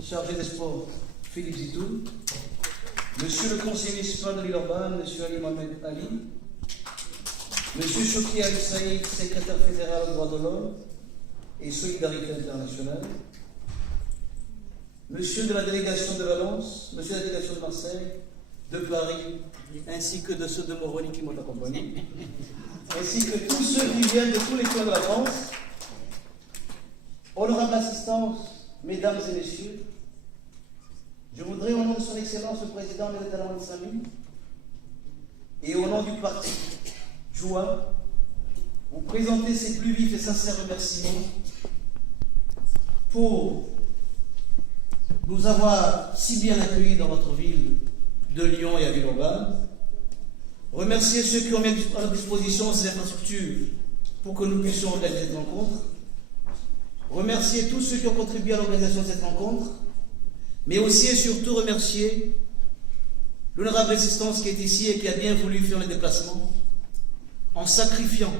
chargé des sports, Philippe Zitou, Monsieur le conseiller municipal de Villeurbanne, Monsieur Ali Mohamed Ali, Monsieur Choukri Ali Saïd, secrétaire fédéral aux droits de l'homme et solidarité internationale, Monsieur de la délégation de Valence, Monsieur de la délégation de Marseille, de Paris, ainsi que de ceux de Moroni qui m'ont accompagné, ainsi que tous ceux qui viennent de tous les coins de la France. Honorable assistance, mesdames et messieurs, je voudrais au nom de son Excellence le Président Méditerranée Sami et au nom du parti Joua vous présenter ses plus vifs et sincères remerciements pour nous avoir si bien accueillis dans votre ville de Lyon et à Villeurbanne. Remercier ceux qui ont mis à notre disposition ces infrastructures pour que nous puissions organiser cette rencontre. Remercier tous ceux qui ont contribué à l'organisation de cette rencontre, mais aussi et surtout remercier l'honorable assistance qui est ici et qui a bien voulu faire le déplacement en sacrifiant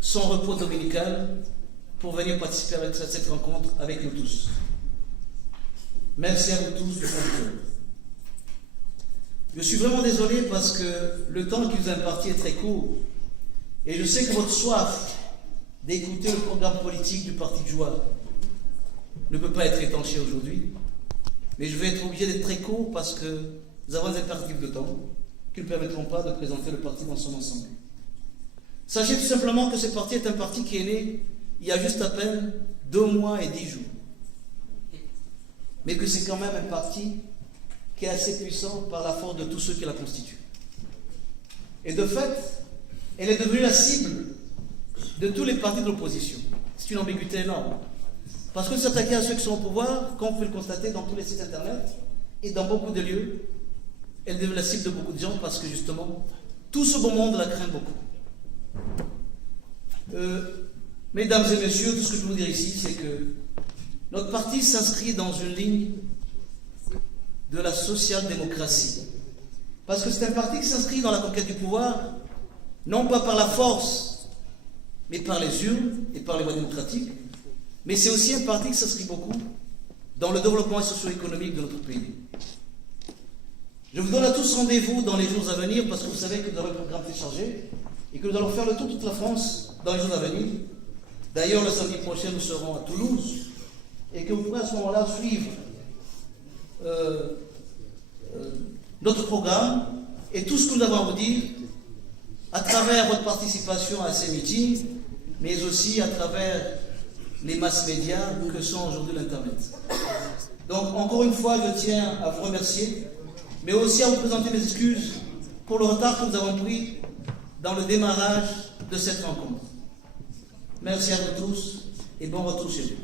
son repos dominical pour venir participer à cette rencontre avec nous tous. Merci à vous tous du fond du cœur. Je suis vraiment désolé parce que le temps qui vous est imparti est très court et je sais que votre soif d'écouter le programme politique du parti Joua ne peut pas être étanché aujourd'hui, mais je vais être obligé d'être très court parce que nous avons des impératifs de temps qui ne permettront pas de présenter le parti dans son ensemble. Sachez tout simplement que ce parti est un parti qui est né il y a juste à peine 2 mois et 10 jours, mais que c'est quand même un parti qui est assez puissant par la force de tous ceux qui la constituent. Et de fait, elle est devenue la cible de tous les partis de l'opposition. C'est une ambiguïté énorme. Parce que s'attaquer à ceux qui sont au pouvoir, comme vous pouvez le constater dans tous les sites internet et dans beaucoup de lieux, elle devient la cible de beaucoup de gens parce que justement, tout ce beau monde la craint beaucoup. Mesdames et messieurs, tout ce que je peux vous dire ici, c'est que notre parti s'inscrit dans une ligne de la social-démocratie. Parce que c'est un parti qui s'inscrit dans la conquête du pouvoir, non pas par la force, mais par les urnes et par les voies démocratiques. Mais c'est aussi un parti qui s'inscrit beaucoup dans le développement socio-économique de notre pays. Je vous donne à tous rendez-vous dans les jours à venir, parce que vous savez que nous avons un programme très chargé, et que nous allons faire le tour de toute la France dans les jours à venir. D'ailleurs, le samedi prochain, nous serons à Toulouse, et que vous pourrez à ce moment-là suivre notre programme et tout ce que nous avons à vous dire à travers votre participation à ces meetings, mais aussi à travers les masses médias que sont aujourd'hui l'Internet. Donc, encore une fois, je tiens à vous remercier, mais aussi à vous présenter mes excuses pour le retard que nous avons pris dans le démarrage de cette rencontre. Merci à vous tous et bon retour chez vous.